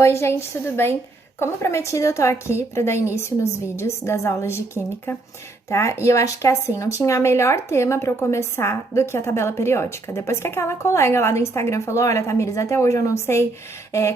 Oi, gente, tudo bem? Como prometido, eu tô aqui para dar início nos vídeos das aulas de química, tá? E eu acho que assim, não tinha melhor tema para eu começar do que a tabela periódica. Depois que aquela colega lá do Instagram falou, olha, Tamires, até hoje eu não sei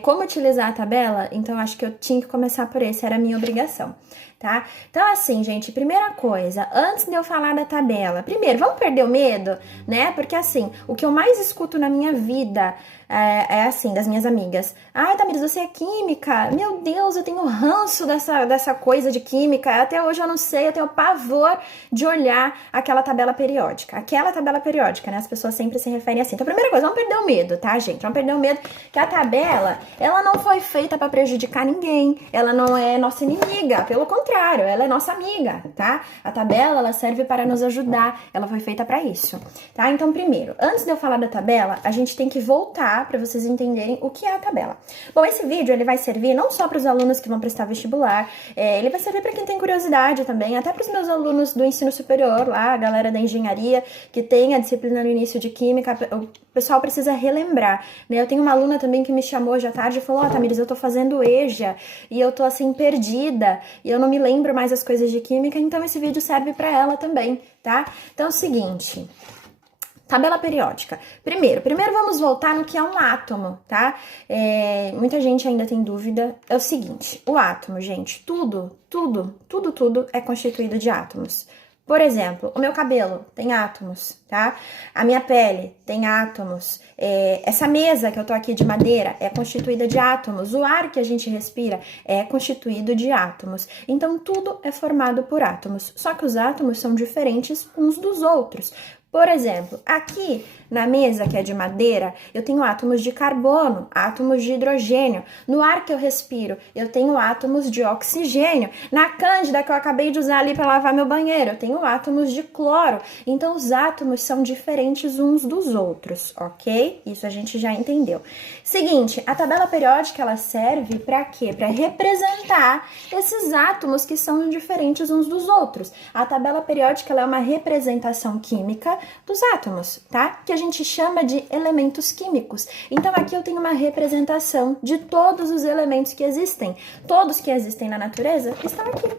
como utilizar a tabela, então eu acho que eu tinha que começar por esse, era a minha obrigação, tá? Então assim, gente, primeira coisa, antes de eu falar da tabela, primeiro, vamos perder o medo, né? Porque assim, o que eu mais escuto na minha vida é assim, das minhas amigas. Ai, Tamires, você é química? Meu Deus, eu tenho ranço dessa coisa de química. Até hoje eu não sei, eu tenho pavor de olhar aquela tabela periódica. Aquela tabela periódica, né? As pessoas sempre se referem assim. Então, primeira coisa, vamos perder o medo, tá, gente? Vamos perder o medo que a tabela, ela não foi feita para prejudicar ninguém. Ela não é nossa inimiga. Pelo contrário, ela é nossa amiga, tá? A tabela, ela serve para nos ajudar. Ela foi feita para isso, tá? Então, primeiro, antes de eu falar da tabela, a gente tem que voltar para vocês entenderem o que é a tabela. Bom, esse vídeo ele vai servir não só para os alunos que vão prestar vestibular, ele vai servir para quem tem curiosidade também, até para os meus alunos do ensino superior lá, a galera da engenharia que tem a disciplina no início de química, o pessoal precisa relembrar, né? Eu tenho uma aluna também que me chamou hoje à tarde e falou, Tamires, eu tô fazendo EJA e eu tô assim perdida e eu não me lembro mais as coisas de química, então esse vídeo serve para ela também, tá? Então é o seguinte, tabela periódica. Primeiro vamos voltar no que é um átomo, tá? Muita gente ainda tem dúvida. É o seguinte, o átomo, gente, tudo é constituído de átomos. Por exemplo, o meu cabelo tem átomos, tá? A minha pele tem átomos. Essa mesa que eu tô aqui de madeira é constituída de átomos. O ar que a gente respira é constituído de átomos. Então, tudo é formado por átomos. Só que os átomos são diferentes uns dos outros. Por exemplo, aqui na mesa que é de madeira, eu tenho átomos de carbono, átomos de hidrogênio. No ar que eu respiro, eu tenho átomos de oxigênio. Na cândida que eu acabei de usar ali para lavar meu banheiro, eu tenho átomos de cloro. Então, os átomos são diferentes uns dos outros, ok? Isso a gente já entendeu. Seguinte, a tabela periódica, ela serve para quê? Para representar esses átomos que são diferentes uns dos outros. A tabela periódica, ela é uma representação química dos átomos, tá? Que a gente chama de elementos químicos. Então, aqui eu tenho uma representação de todos os elementos que existem. Todos que existem na natureza estão aqui.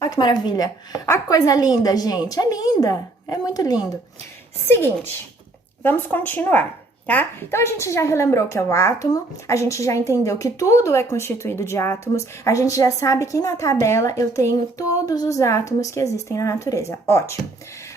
Olha que maravilha. Olha que coisa linda, gente. É linda. É muito lindo. Seguinte, vamos continuar. Tá? Então, a gente já relembrou o que é o átomo, a gente já entendeu que tudo é constituído de átomos, a gente já sabe que na tabela eu tenho todos os átomos que existem na natureza. Ótimo!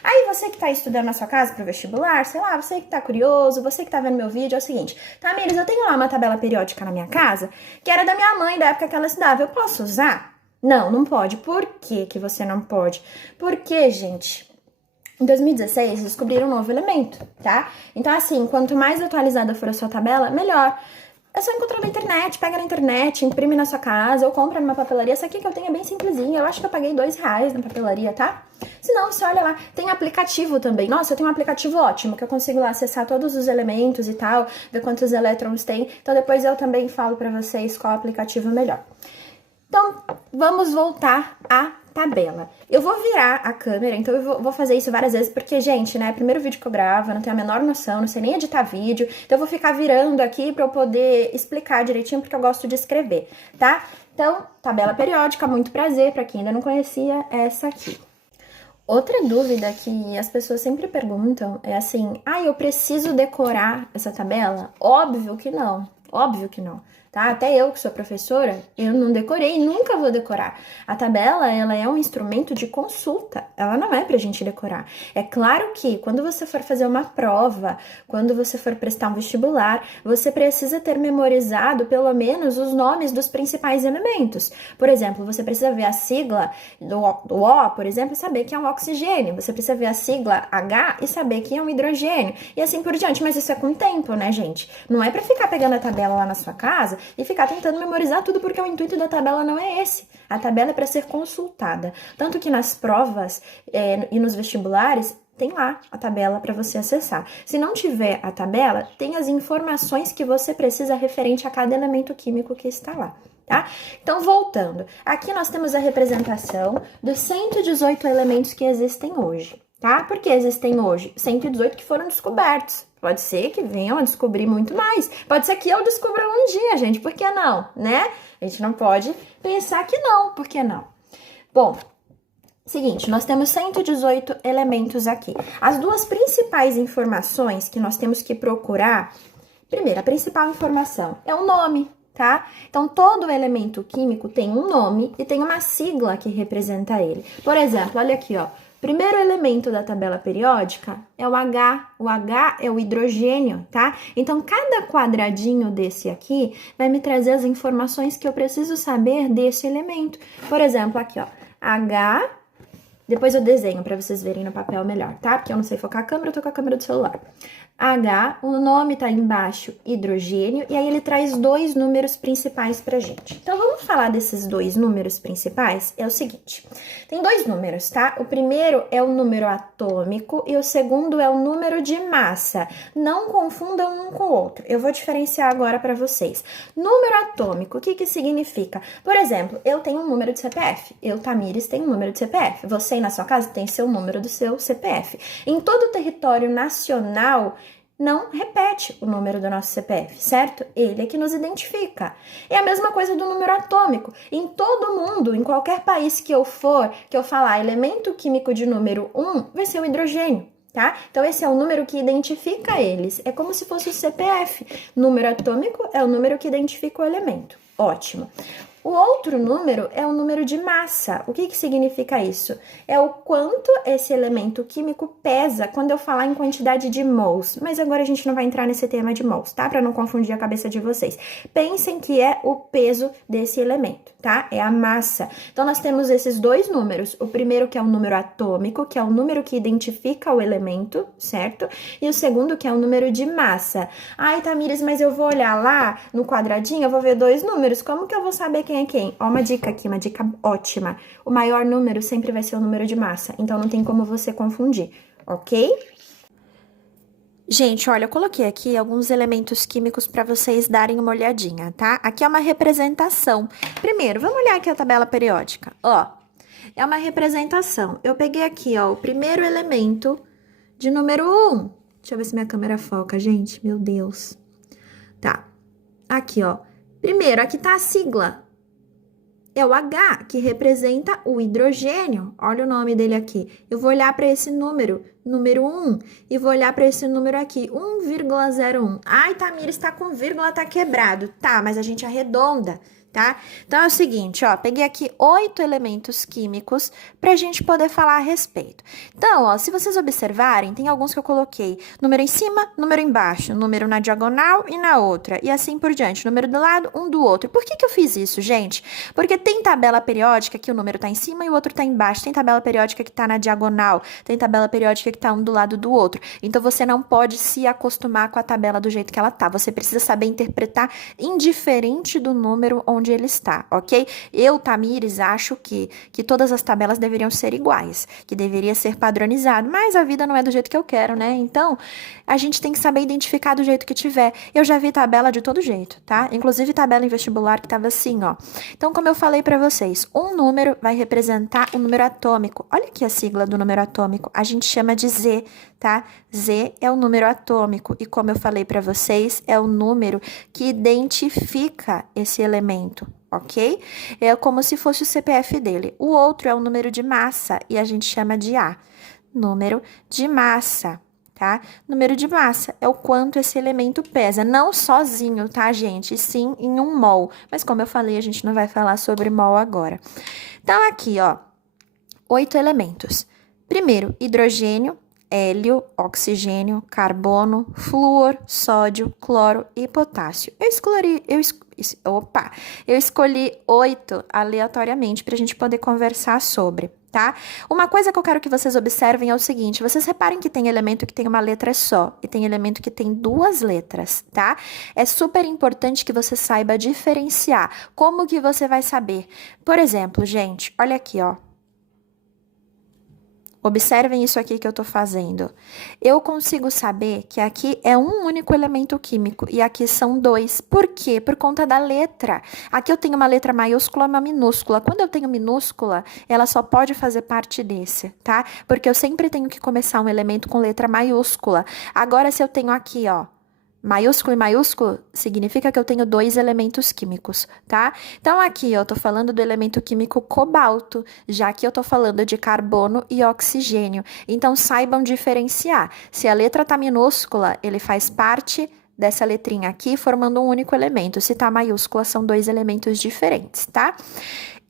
Aí, você que tá estudando na sua casa para o vestibular, sei lá, você que tá curioso, você que tá vendo meu vídeo, é o seguinte, Tamires, eu tenho lá uma tabela periódica na minha casa, que era da minha mãe, da época que ela estudava, eu posso usar? Não, não pode. Por que que você não pode? Porque, gente, em 2016, descobriram um novo elemento, tá? Então, assim, quanto mais atualizada for a sua tabela, melhor. É só encontrar na internet, pega na internet, imprime na sua casa ou compra numa papelaria. Essa aqui que eu tenho é bem simplesinha, eu acho que eu paguei R$2 na papelaria, tá? Se não, você olha lá, tem aplicativo também. Nossa, eu tenho um aplicativo ótimo, que eu consigo lá acessar todos os elementos e tal, ver quantos elétrons tem. Então, depois eu também falo pra vocês qual aplicativo é melhor. Então, vamos voltar à tabela. Eu vou virar a câmera, então eu vou fazer isso várias vezes, porque, gente, né, é o primeiro vídeo que eu gravo, eu não tenho a menor noção, não sei nem editar vídeo, então eu vou ficar virando aqui pra eu poder explicar direitinho, porque eu gosto de escrever, tá? Então, tabela periódica, muito prazer, pra quem ainda não conhecia, é essa aqui. Outra dúvida que as pessoas sempre perguntam é assim, eu preciso decorar essa tabela? Óbvio que não, tá? Até eu que sou professora, eu não decorei e nunca vou decorar. A tabela, ela é um instrumento de consulta, ela não é pra gente decorar. É claro que quando você for fazer uma prova, quando você for prestar um vestibular, você precisa ter memorizado pelo menos os nomes dos principais elementos. Por exemplo, você precisa ver a sigla do O, por exemplo, e saber que é um oxigênio. Você precisa ver a sigla H e saber que é um hidrogênio. E assim por diante, mas isso é com o tempo, né, gente? Não é pra ficar pegando a tabela lá na sua casa e ficar tentando memorizar tudo, porque o intuito da tabela não é esse. A tabela é para ser consultada. Tanto que nas provas e nos vestibulares, tem lá a tabela para você acessar. Se não tiver a tabela, tem as informações que você precisa referente a cada elemento químico que está lá, tá? Então, voltando. Aqui nós temos a representação dos 118 elementos que existem hoje, tá? Por que existem hoje? 118 que foram descobertos. Pode ser que venham a descobrir muito mais. Pode ser que eu descubra um dia, gente. Por que não, né? A gente não pode pensar que não. Por que não? Bom, seguinte, nós temos 118 elementos aqui. As duas principais informações que nós temos que procurar... Primeiro, a principal informação é o nome, tá? Então, todo elemento químico tem um nome e tem uma sigla que representa ele. Por exemplo, olha aqui, ó. Primeiro elemento da tabela periódica é o H. O H é o hidrogênio, tá? Então, cada quadradinho desse aqui vai me trazer as informações que eu preciso saber desse elemento. Por exemplo, aqui, ó. H... Depois eu desenho para vocês verem no papel melhor, tá? Porque eu não sei focar a câmera, eu tô com a câmera do celular. H, o nome tá embaixo, hidrogênio, e aí ele traz dois números principais pra gente. Então, vamos falar desses dois números principais? É o seguinte, tem dois números, tá? O primeiro é o número atômico e o segundo é o número de massa. Não confundam um com o outro. Eu vou diferenciar agora pra vocês. Número atômico, o que que significa? Por exemplo, eu tenho um número de CPF. Eu, Tamires, tenho um número de CPF. Você, na sua casa, tem seu número do seu CPF. Em todo o território nacional, não repete o número do nosso CPF, certo? Ele é que nos identifica. É a mesma coisa do número atômico. Em todo mundo, em qualquer país que eu for, que eu falar elemento químico de número 1, vai ser o hidrogênio, tá? Então, esse é o número que identifica eles. É como se fosse o CPF. Número atômico é o número que identifica o elemento. Ótimo. O outro número é o número de massa. O que que significa isso? É o quanto esse elemento químico pesa quando eu falar em quantidade de mols. Mas agora a gente não vai entrar nesse tema de mols, tá? Para não confundir a cabeça de vocês. Pensem que é o peso desse elemento, tá? É a massa. Então, nós temos esses dois números. O primeiro que é o número atômico, que é o número que identifica o elemento, certo? E o segundo que é o número de massa. Ai, Tamires, mas eu vou olhar lá no quadradinho, eu vou ver dois números. Como que eu vou saber quem é quem? Ó, uma dica aqui, uma dica ótima. O maior número sempre vai ser o número de massa, então não tem como você confundir, ok? Gente, olha, eu coloquei aqui alguns elementos químicos para vocês darem uma olhadinha, tá? Aqui é uma representação. Primeiro, vamos olhar aqui a tabela periódica. Ó, é uma representação. Eu peguei aqui, ó, o primeiro elemento de número 1. Deixa eu ver se minha câmera foca, gente. Meu Deus. Tá. Aqui, ó. Primeiro, aqui tá a sigla. É o H, que representa o hidrogênio. Olha o nome dele aqui. Eu vou olhar para esse número, número 1, e vou olhar para esse número aqui, 1,01. Ai, Tamires, está com vírgula, tá quebrado. Tá, mas a gente arredonda, tá? Então, é o seguinte, ó, peguei aqui 8 elementos químicos pra gente poder falar a respeito. Então, ó, se vocês observarem, tem alguns que eu coloquei número em cima, número embaixo, número na diagonal e na outra, e assim por diante, número do lado, um do outro. Por que que eu fiz isso, gente? Porque tem tabela periódica que o número tá em cima e o outro tá embaixo, tem tabela periódica que tá na diagonal, tem tabela periódica que tá um do lado do outro. Então, você não pode se acostumar com a tabela do jeito que ela tá, você precisa saber interpretar indiferente do número onde ele está, ok? Eu, Tamires, acho que todas as tabelas deveriam ser iguais, que deveria ser padronizado, mas a vida não é do jeito que eu quero, né? Então, a gente tem que saber identificar do jeito que tiver. Eu já vi tabela de todo jeito, tá? Inclusive tabela em vestibular que tava assim, ó. Então, como eu falei pra vocês, um número vai representar o número atômico. Olha aqui a sigla do número atômico, a gente chama de Z, tá? Z é o número atômico e, como eu falei pra vocês, é o número que identifica esse elemento, ok? É como se fosse o CPF dele. O outro é o número de massa e a gente chama de A. Número de massa, tá? Número de massa é o quanto esse elemento pesa, não sozinho, tá, gente? Sim em um mol. Mas como eu falei, a gente não vai falar sobre mol agora. Então, aqui, ó, 8 elementos. Primeiro, hidrogênio, hélio, oxigênio, carbono, flúor, sódio, cloro e potássio. Eu escolhi 8 aleatoriamente para a gente poder conversar sobre, tá? Uma coisa que eu quero que vocês observem é o seguinte, vocês reparem que tem elemento que tem uma letra só e tem elemento que tem duas letras, tá? É super importante que você saiba diferenciar. Como que você vai saber? Por exemplo, gente, olha aqui, ó. Observem isso aqui que eu tô fazendo. Eu consigo saber que aqui é um único elemento químico e aqui são dois. Por quê? Por conta da letra. Aqui eu tenho uma letra maiúscula e uma minúscula. Quando eu tenho minúscula, ela só pode fazer parte desse, tá? Porque eu sempre tenho que começar um elemento com letra maiúscula. Agora, se eu tenho aqui, ó, maiúsculo e maiúsculo significa que eu tenho dois elementos químicos, tá? Então, aqui eu tô falando do elemento químico cobalto, já que eu tô falando de carbono e oxigênio. Então, saibam diferenciar. Se a letra tá minúscula, ele faz parte dessa letrinha aqui, formando um único elemento. Se tá maiúscula, são dois elementos diferentes, tá?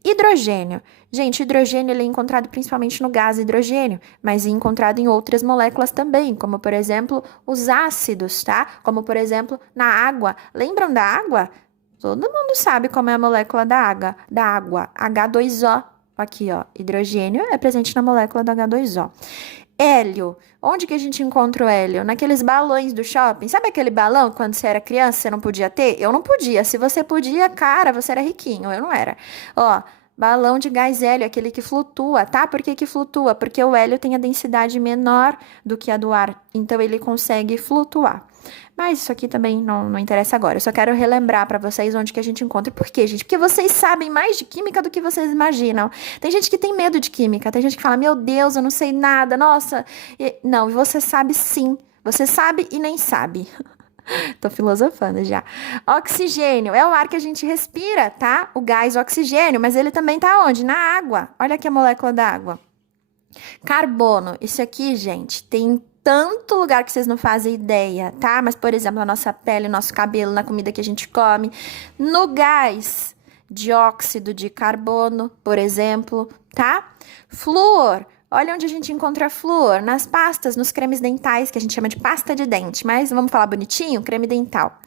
Hidrogênio. Gente, hidrogênio ele é encontrado principalmente no gás hidrogênio, mas é encontrado em outras moléculas também, como, por exemplo, os ácidos, tá? Como, por exemplo, na água. Lembram da água? Todo mundo sabe como é a molécula da água, H2O. Aqui, ó, hidrogênio é presente na molécula da H2O. Hélio. Onde que a gente encontra o hélio? Naqueles balões do shopping. Sabe aquele balão que quando você era criança você não podia ter? Eu não podia. Se você podia, cara, você era riquinho. Eu não era. Ó, balão de gás hélio, aquele que flutua, tá? Por que que flutua? Porque o hélio tem a densidade menor do que a do ar. Então, ele consegue flutuar. Mas isso aqui também não interessa agora. Eu só quero relembrar para vocês onde que a gente encontra. Por quê, gente? Porque vocês sabem mais de química do que vocês imaginam. Tem gente que tem medo de química. Tem gente que fala, meu Deus, eu não sei nada. Nossa. Não, você sabe sim. Você sabe e nem sabe. Tô filosofando já. Oxigênio é o ar que a gente respira, tá? O gás oxigênio, mas ele também tá onde? Na água. Olha aqui a molécula da água. Carbono. Isso aqui, gente, tem tanto lugar que vocês não fazem ideia, tá? Mas, por exemplo, na nossa pele, no nosso cabelo, na comida que a gente come, no gás, dióxido de carbono, por exemplo, tá? Flúor. Olha onde a gente encontra flúor, nas pastas, nos cremes dentais, que a gente chama de pasta de dente, mas vamos falar bonitinho, creme dental.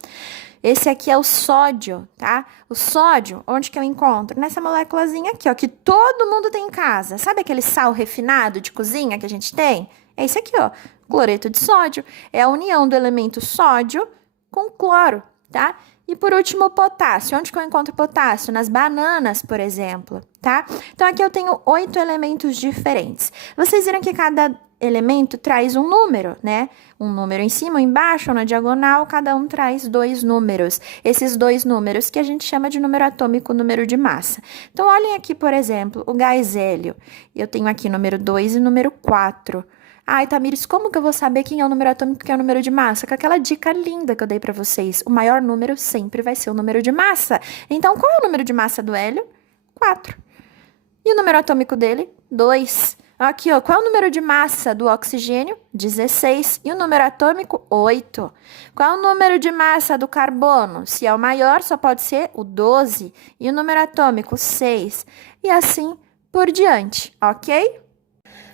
Esse aqui é o sódio, tá? O sódio, onde que eu encontro? Nessa moléculazinha aqui, ó, que todo mundo tem em casa. Sabe aquele sal refinado de cozinha que a gente tem? É esse aqui, ó, cloreto de sódio. É a união do elemento sódio com cloro, tá? E por último, o potássio. Onde que eu encontro potássio? Nas bananas, por exemplo, tá? Então, aqui eu tenho 8 elementos diferentes. Vocês viram que cada elemento traz um número, né? Um número em cima, um embaixo, ou na diagonal, cada um traz 2 números. Esses 2 números que a gente chama de número atômico, número de massa. Então, olhem aqui, por exemplo, o gás hélio. Eu tenho aqui número 2 e número 4. Ai, Tamires, como que eu vou saber quem é o número atômico e quem é o número de massa? Com aquela dica linda que eu dei pra vocês. O maior número sempre vai ser o número de massa. Então, qual é o número de massa do hélio? 4. E o número atômico dele? 2. Aqui, ó, qual é o número de massa do oxigênio? 16. E o número atômico? 8. Qual é o número de massa do carbono? Se é o maior, só pode ser o 12. E o número atômico? 6. E assim por diante, ok?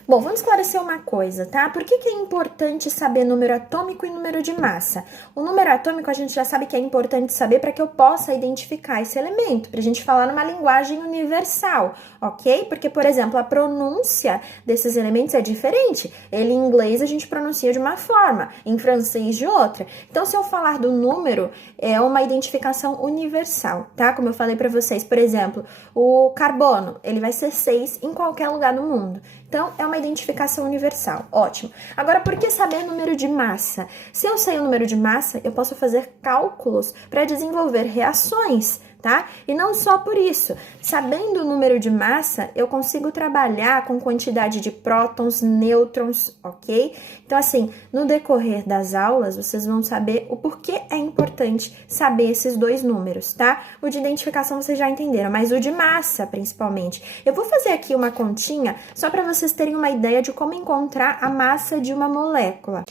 Bom, vamos esclarecer uma coisa, tá? Por que que é importante saber número atômico e número de massa? O número atômico a gente já sabe que é importante saber para que eu possa identificar esse elemento, para a gente falar numa linguagem universal, ok? Porque, por exemplo, a pronúncia desses elementos é diferente. Ele em inglês a gente pronuncia de uma forma, em francês de outra. Então, se eu falar do número, é uma identificação universal, tá? Como eu falei para vocês, por exemplo, o carbono, ele vai ser 6 em qualquer lugar do mundo. Então, é uma identificação universal. Ótimo. Agora, por que saber número de massa? Se eu sei o número de massa, eu posso fazer cálculos para desenvolver reações, tá? E não só por isso. Sabendo o número de massa, eu consigo trabalhar com quantidade de prótons, nêutrons, ok? Então, assim, no decorrer das aulas, vocês vão saber o porquê é importante saber esses 2 números, tá? O de identificação vocês já entenderam, mas o de massa, principalmente. Eu vou fazer aqui uma continha só para vocês terem uma ideia de como encontrar a massa de uma molécula.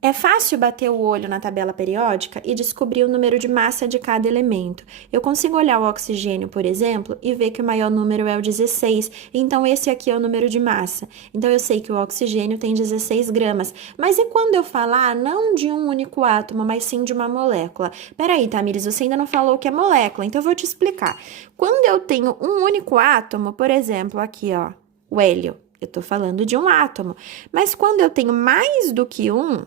É fácil bater o olho na tabela periódica e descobrir o número de massa de cada elemento. Eu consigo olhar o oxigênio, por exemplo, e ver que o maior número é o 16, então esse aqui é o número de massa. Então, eu sei que o oxigênio tem 16 gramas. Mas e quando eu falar não de um único átomo, mas sim de uma molécula? Peraí, Tamires, você ainda não falou o que é molécula, então eu vou te explicar. Quando eu tenho um único átomo, por exemplo, aqui, ó, o hélio, eu tô falando de um átomo. Mas quando eu tenho mais do que um,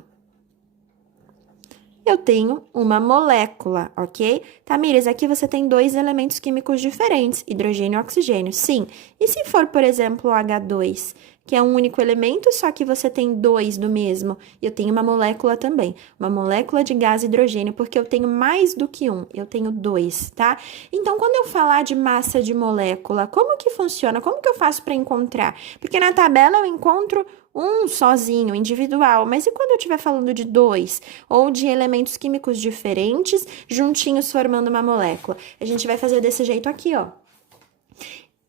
eu tenho uma molécula, ok? Tamires, aqui você tem 2 elementos químicos diferentes, hidrogênio e oxigênio, sim. E se for, por exemplo, o H2? que é um único elemento, só que você tem dois do mesmo. E eu tenho uma molécula também, uma molécula de gás hidrogênio, porque eu tenho mais do que um, eu tenho dois, tá? Então, quando eu falar de massa de molécula, como que funciona? Como que eu faço para encontrar? Porque na tabela eu encontro um sozinho, individual, mas e quando eu estiver falando de dois, ou de elementos químicos diferentes, juntinhos formando uma molécula? A gente vai fazer desse jeito aqui, ó.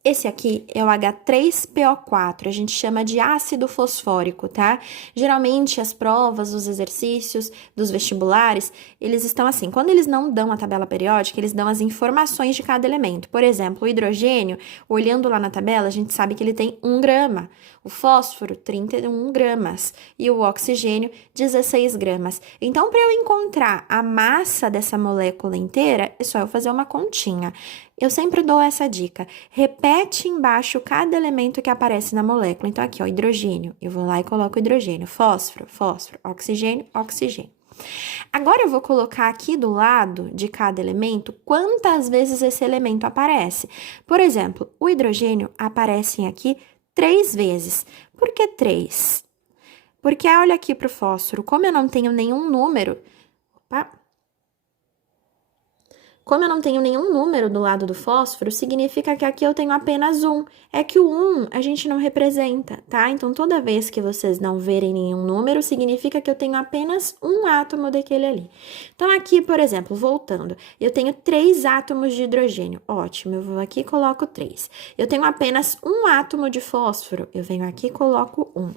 Esse aqui é o H3PO4, a gente chama de ácido fosfórico, tá? Geralmente, as provas, os exercícios dos vestibulares, eles estão assim, quando eles não dão a tabela periódica, eles dão as informações de cada elemento. Por exemplo, o hidrogênio, olhando lá na tabela, a gente sabe que ele tem 1 grama, o fósforo, 31 gramas, e o oxigênio, 16 gramas. Então, para eu encontrar a massa dessa molécula inteira, é só eu fazer uma continha. Eu sempre dou essa dica. Repete embaixo cada elemento que aparece na molécula. Então, aqui, ó, hidrogênio. Eu vou lá e coloco hidrogênio. Fósforo, fósforo. Oxigênio, oxigênio. Agora, eu vou colocar aqui do lado de cada elemento quantas vezes esse elemento aparece. Por exemplo, o hidrogênio aparece aqui 3 vezes. Por que 3? Porque, olha aqui para o fósforo. Como eu não tenho nenhum número... Opa! Como eu não tenho nenhum número do lado do fósforo, significa que aqui eu tenho apenas 1. É que o 1 a gente não representa, tá? Então, toda vez que vocês não verem nenhum número, significa que eu tenho apenas um átomo daquele ali. Então, aqui, por exemplo, voltando, eu tenho 3 átomos de hidrogênio. Ótimo, eu vou aqui e coloco 3. Eu tenho apenas um átomo de fósforo. Eu venho aqui e coloco 1.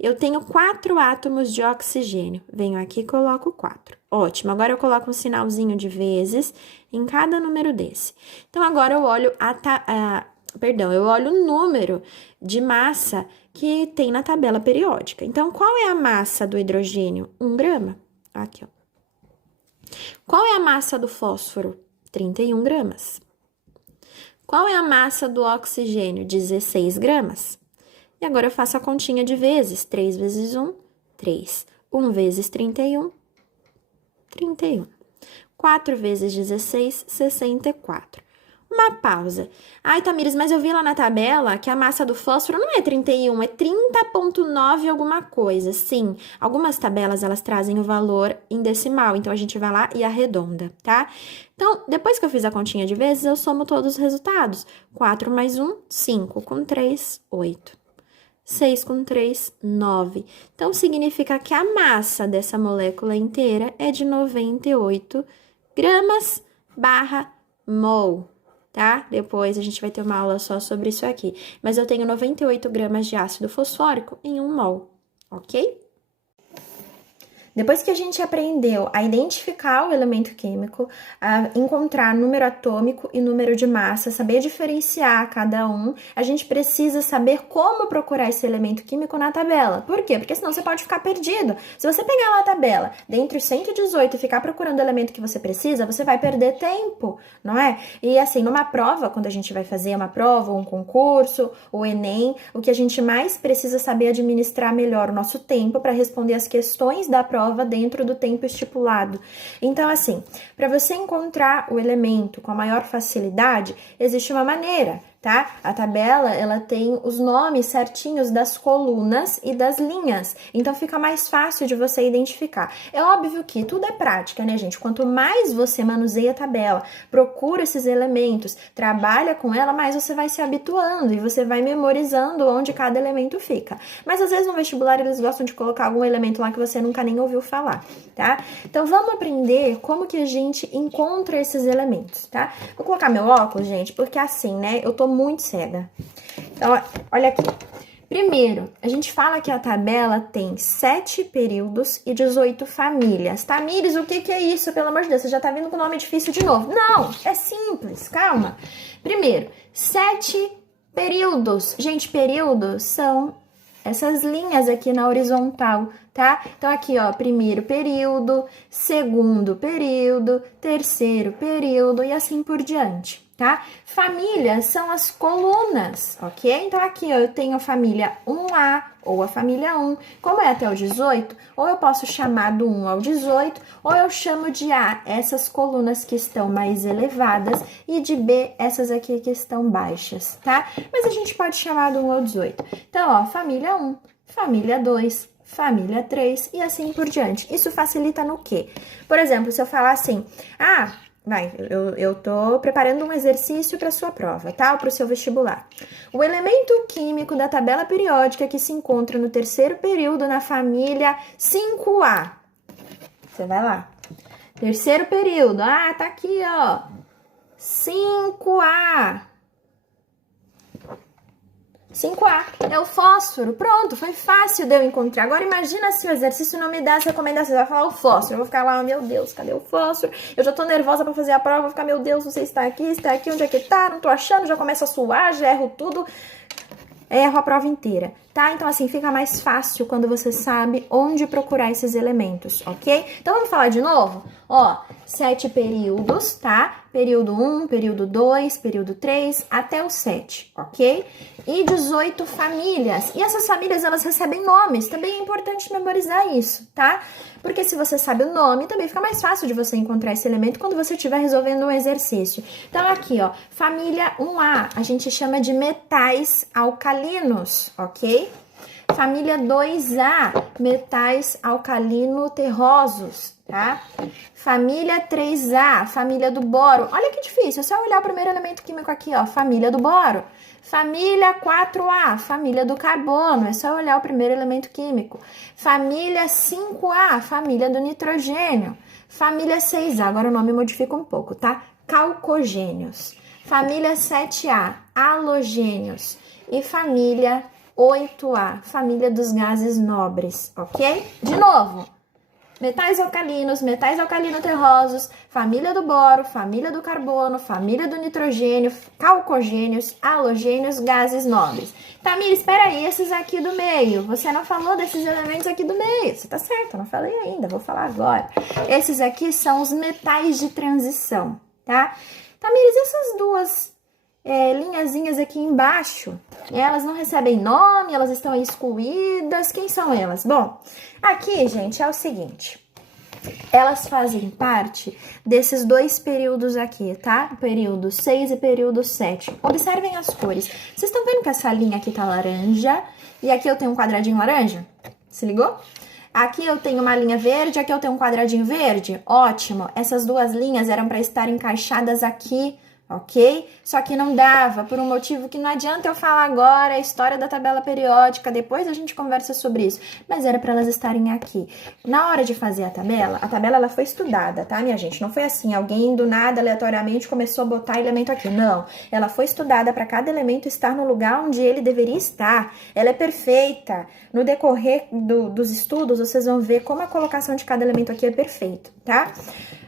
Eu tenho 4 átomos de oxigênio. Venho aqui e coloco 4. Ótimo, agora eu coloco um sinalzinho de vezes em cada número desse. Então, agora eu olho eu olho o número de massa que tem na tabela periódica. Então, qual é a massa do hidrogênio? 1 grama. Aqui, ó. Qual é a massa do fósforo? 31 gramas. Qual é a massa do oxigênio? 16 gramas. E agora eu faço a continha de vezes. 3 vezes 1, 3. 1 vezes 31, 31. 4 vezes 16, 64. Uma pausa. Ai, Tamires, mas eu vi lá na tabela que a massa do fósforo não é 31, é 30,9 alguma coisa. Sim, algumas tabelas, elas trazem o valor em decimal, então a gente vai lá e arredonda, tá? Então, depois que eu fiz a continha de vezes, eu somo todos os resultados. 4 mais 1, 5. Com 3, 8. 6 com 3, 9. Então, significa que a massa dessa molécula inteira é de 98 gramas barra mol, tá? Depois a gente vai ter uma aula só sobre isso aqui. Mas eu tenho 98 gramas de ácido fosfórico em 1 mol, ok? Depois que a gente aprendeu a identificar o elemento químico, a encontrar número atômico e número de massa, saber diferenciar cada um, a gente precisa saber como procurar esse elemento químico na tabela. Por quê? Porque senão você pode ficar perdido. Se você pegar lá a tabela, dentre os 118 e ficar procurando o elemento que você precisa, você vai perder tempo, não é? E assim, numa prova, quando a gente vai fazer uma prova, um concurso, o Enem, o que a gente mais precisa saber é administrar melhor o nosso tempo para responder as questões da prova dentro do tempo estipulado. Então, assim, para você encontrar o elemento com a maior facilidade, existe uma maneira, tá? A tabela, ela tem os nomes certinhos das colunas e das linhas, então fica mais fácil de você identificar. É óbvio que tudo é prática, né, gente? Quanto mais você manuseia a tabela, procura esses elementos, trabalha com ela, mais você vai se habituando e você vai memorizando onde cada elemento fica. Mas às vezes no vestibular eles gostam de colocar algum elemento lá que você nunca nem ouviu falar, tá? Então vamos aprender como que a gente encontra esses elementos, tá? Vou colocar meu óculos, gente, porque assim, né, eu tô muito cega. Então, olha aqui. Primeiro, a gente fala que a tabela tem 7 períodos e 18 famílias. Tamires, o que é isso? Pelo amor de Deus, você já tá vindo com nome difícil de novo. Não, é simples, calma. Primeiro, 7 períodos. Gente, períodos são essas linhas aqui na horizontal, tá? Então, aqui, ó, primeiro período, segundo período, terceiro período e assim por diante. tá? Família são as colunas, ok? Então, aqui ó, eu tenho a família 1A ou a família 1. Como é até o 18, ou eu posso chamar do 1 ao 18, ou eu chamo de A essas colunas que estão mais elevadas e de B essas aqui que estão baixas, tá? Mas a gente pode chamar do 1 ao 18. Então, ó, família 1, família 2, família 3 e assim por diante. Isso facilita no quê? Por exemplo, se eu falar assim, eu tô preparando um exercício para sua prova, tá? Ou para o seu vestibular. O elemento químico da tabela periódica que se encontra no terceiro período na família 5A. Você vai lá. Terceiro período. Ah, tá aqui, ó. 5A. 5A, é o fósforo. Pronto, foi fácil de eu encontrar. Agora imagina se o exercício não me dá as recomendações. Vai falar o fósforo. Eu vou ficar lá, meu Deus, cadê o fósforo? Eu já tô nervosa pra fazer a prova. Vou ficar, meu Deus, não sei se está aqui, onde é que tá? Não tô achando, já começo a suar, já erro tudo. Erro a prova inteira, tá? Então, assim, fica mais fácil quando você sabe onde procurar esses elementos, ok? Então, vamos falar de novo? Ó, 7 períodos, tá? Período 1, período 2, período 3, até o 7, ok? E 18 famílias. E essas famílias, elas recebem nomes. Também é importante memorizar isso, tá? Porque se você sabe o nome, também fica mais fácil de você encontrar esse elemento quando você estiver resolvendo um exercício. Então, aqui, ó, família 1A, a gente chama de metais alcalinos, ok? Família 2A, metais alcalino-terrosos, tá? Família 3A, família do boro. Olha que difícil, é só olhar o primeiro elemento químico aqui, ó, família do boro. Família 4A, família do carbono, é só olhar o primeiro elemento químico. Família 5A, família do nitrogênio. Família 6A, agora o nome modifica um pouco, tá? Calcogênios. Família 7A, halogênios. E família 8A, família dos gases nobres, ok? De novo. Metais alcalino-terrosos, família do boro, família do carbono, família do nitrogênio, calcogênios, halogênios, gases nobres. Tamir, espera aí, esses aqui do meio. Você não falou desses elementos aqui do meio. Você tá certo, eu não falei ainda, vou falar agora. Esses aqui são os metais de transição, tá? Tamires, essas duas linhazinhas aqui embaixo, elas não recebem nome, elas estão aí excluídas. Quem são elas? Bom, aqui, gente, é o seguinte. Elas fazem parte desses dois períodos aqui, tá? Período 6 e período 7. Observem as cores. Vocês estão vendo que essa linha aqui tá laranja e aqui eu tenho um quadradinho laranja? Se ligou? Aqui eu tenho uma linha verde, aqui eu tenho um quadradinho verde. Ótimo. Essas duas linhas eram para estar encaixadas aqui, ok? Só que não dava, por um motivo que não adianta eu falar agora, a história da tabela periódica, depois a gente conversa sobre isso, mas era para elas estarem aqui. Na hora de fazer a tabela ela foi estudada, tá, minha gente? Não foi assim, alguém do nada, aleatoriamente, começou a botar elemento aqui, não. Ela foi estudada para cada elemento estar no lugar onde ele deveria estar. Ela é perfeita. No decorrer dos estudos, vocês vão ver como a colocação de cada elemento aqui é perfeito, tá?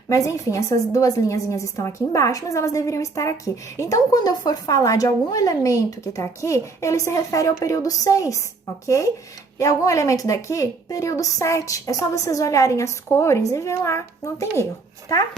Mas, enfim, essas duas linhazinhas estão aqui embaixo, mas elas deveriam estar aqui. Então, quando eu for falar de algum elemento que tá aqui, ele se refere ao período 6, ok? E algum elemento daqui, período 7. É só vocês olharem as cores e ver lá, não tem erro, tá?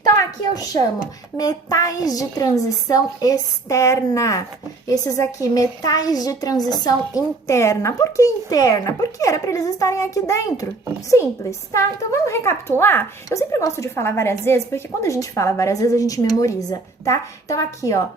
Então, aqui eu chamo metais de transição externa. Esses aqui, metais de transição interna. Por que interna? Porque era para eles estarem aqui dentro. Simples, tá? Então, vamos recapitular? Eu sempre gosto de falar várias vezes, porque quando a gente fala várias vezes, a gente memoriza, tá? Então, aqui, ó,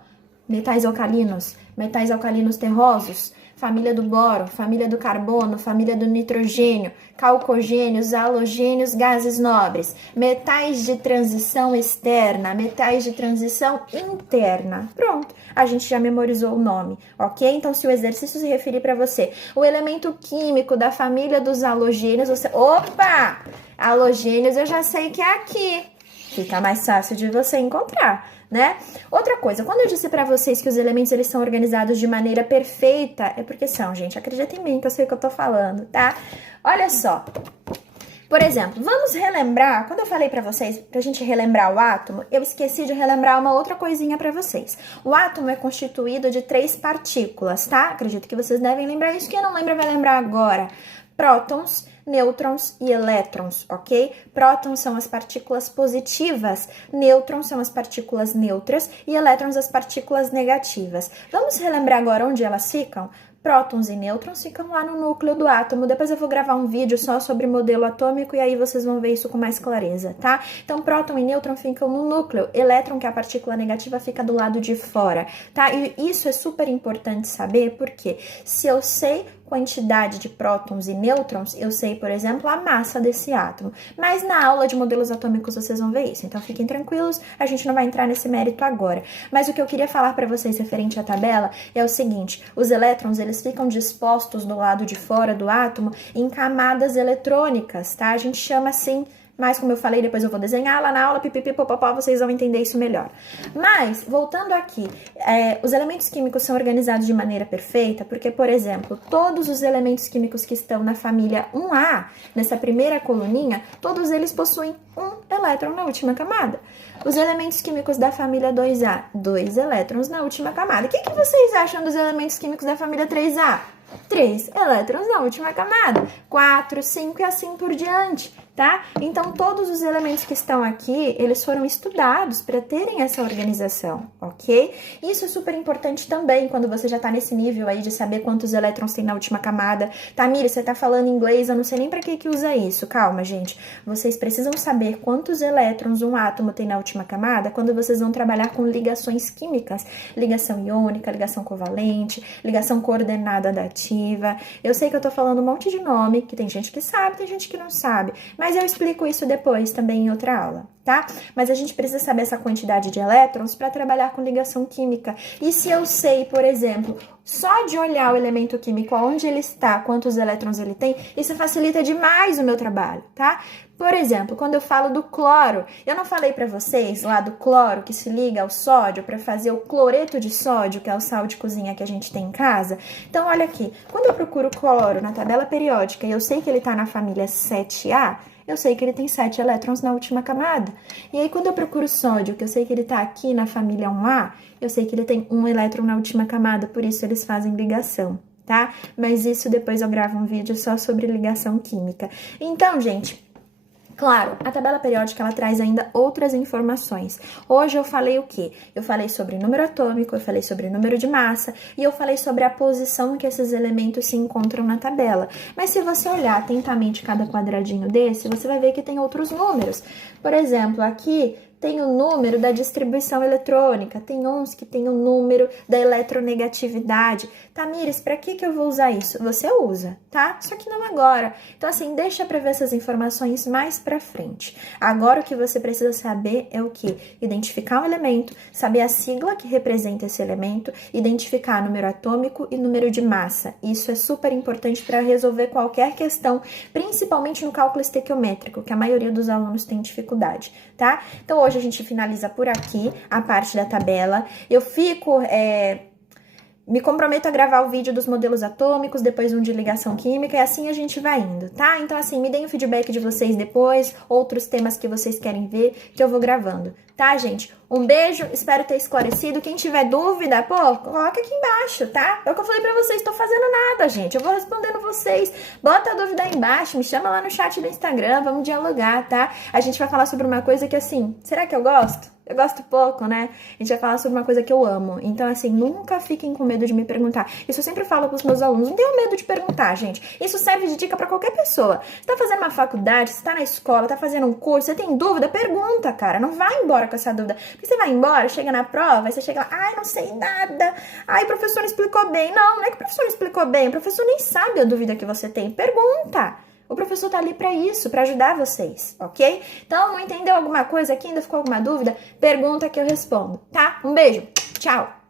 metais alcalinos terrosos, família do boro, família do carbono, família do nitrogênio, calcogênios, halogênios, gases nobres, metais de transição externa, metais de transição interna. Pronto, a gente já memorizou o nome, ok? Então, se o exercício se referir para você, o elemento químico da família dos halogênios, você... Opa! Halogênios eu já sei que é aqui. Fica mais fácil de você encontrar, né? Outra coisa, quando eu disse pra vocês que os elementos eles são organizados de maneira perfeita, é porque são, gente. Acredita em mim que eu sei o que eu tô falando, tá? Olha só. Por exemplo, vamos relembrar, quando eu falei pra vocês, pra gente relembrar o átomo, eu esqueci de relembrar uma outra coisinha pra vocês. O átomo é constituído de 3 partículas, tá? Acredito que vocês devem lembrar isso, quem não lembra vai lembrar agora. Prótons, nêutrons e elétrons, ok? Prótons são as partículas positivas, nêutrons são as partículas neutras e elétrons as partículas negativas. Vamos relembrar agora onde elas ficam? Prótons e nêutrons ficam lá no núcleo do átomo. Depois eu vou gravar um vídeo só sobre modelo atômico e aí vocês vão ver isso com mais clareza, tá? Então, próton e nêutron ficam no núcleo. Elétron, que é a partícula negativa, fica do lado de fora, tá? E isso é super importante saber, porque se eu sei quantidade de prótons e nêutrons, eu sei, por exemplo, a massa desse átomo. Mas na aula de modelos atômicos vocês vão ver isso. Então, fiquem tranquilos, a gente não vai entrar nesse mérito agora. Mas o que eu queria falar para vocês referente à tabela é o seguinte: os elétrons, eles ficam dispostos do lado de fora do átomo em camadas eletrônicas, tá? A gente chama assim, mas como eu falei, depois eu vou desenhar lá na aula, pipipipopopó, vocês vão entender isso melhor. Mas, voltando aqui, os elementos químicos são organizados de maneira perfeita, porque, por exemplo, todos os elementos químicos que estão na família 1A, nessa primeira coluninha, todos eles possuem um elétron na última camada. Os elementos químicos da família 2A, 2 elétrons na última camada. O que vocês acham dos elementos químicos da família 3A? 3 elétrons na última camada, 4, 5 e assim por diante, tá? Então, todos os elementos que estão aqui, eles foram estudados para terem essa organização, ok? Isso é super importante também quando você já tá nesse nível aí de saber quantos elétrons tem na última camada. Tamiri, você tá falando inglês, eu não sei nem para que usa isso. Calma, gente. Vocês precisam saber quantos elétrons um átomo tem na última camada quando vocês vão trabalhar com ligações químicas. Ligação iônica, ligação covalente, ligação coordenada adativa. Eu sei que eu tô falando um monte de nome, que tem gente que sabe, tem gente que não sabe, mas eu explico isso depois também em outra aula, tá? Mas a gente precisa saber essa quantidade de elétrons para trabalhar com ligação química. E se eu sei, por exemplo, só de olhar o elemento químico, onde ele está, quantos elétrons ele tem, isso facilita demais o meu trabalho, tá? Por exemplo, quando eu falo do cloro, eu não falei para vocês lá do cloro que se liga ao sódio para fazer o cloreto de sódio, que é o sal de cozinha que a gente tem em casa? Então, olha aqui, quando eu procuro cloro na tabela periódica e eu sei que ele está na família 7A, eu sei que ele tem 7 elétrons na última camada. E aí, quando eu procuro sódio, que eu sei que ele está aqui na família 1A, eu sei que ele tem 1 elétron na última camada, por isso eles fazem ligação, tá? Mas isso depois eu gravo um vídeo só sobre ligação química. Então, gente, claro, a tabela periódica, ela traz ainda outras informações. Hoje eu falei o quê? Eu falei sobre número atômico, eu falei sobre número de massa e eu falei sobre a posição que esses elementos se encontram na tabela. Mas se você olhar atentamente cada quadradinho desse, você vai ver que tem outros números. Por exemplo, aqui tem o número da distribuição eletrônica, tem uns que tem o número da eletronegatividade. Tamires, para que eu vou usar isso? Você usa, tá? Só que não agora. Então, assim, deixa para ver essas informações mais para frente. Agora, o que você precisa saber é o quê? Identificar um elemento, saber a sigla que representa esse elemento, identificar número atômico e número de massa. Isso é super importante para resolver qualquer questão, principalmente no cálculo estequiométrico, que a maioria dos alunos tem dificuldade, tá? Então, hoje a gente finaliza por aqui a parte da tabela. Eu me comprometo a gravar o vídeo dos modelos atômicos, depois um de ligação química, e assim a gente vai indo, tá? Então, assim, me deem o feedback de vocês depois, outros temas que vocês querem ver, que eu vou gravando, tá, gente? Um beijo, espero ter esclarecido. Quem tiver dúvida, pô, coloca aqui embaixo, tá? É o que eu falei pra vocês, tô fazendo nada, gente. Eu vou respondendo vocês. Bota a dúvida aí embaixo, me chama lá no chat do Instagram, vamos dialogar, tá? A gente vai falar sobre uma coisa que, assim, será que eu gosto? Eu gosto pouco, né? A gente vai falar sobre uma coisa que eu amo. Então, assim, nunca fiquem com medo de me perguntar. Isso eu sempre falo pros meus alunos. Não tenham medo de perguntar, gente. Isso serve de dica pra qualquer pessoa. Você tá fazendo uma faculdade, você tá na escola, tá fazendo um curso, você tem dúvida? Pergunta, cara. Não vai embora com essa dúvida. Porque você vai embora, chega na prova, aí você chega lá, ai, não sei nada. Ai, o professor não explicou bem. Não é que o professor não explicou bem. O professor nem sabe a dúvida que você tem. Pergunta. O professor tá ali para isso, para ajudar vocês, ok? Então, não entendeu alguma coisa aqui, ainda ficou alguma dúvida? Pergunta que eu respondo, tá? Um beijo, tchau!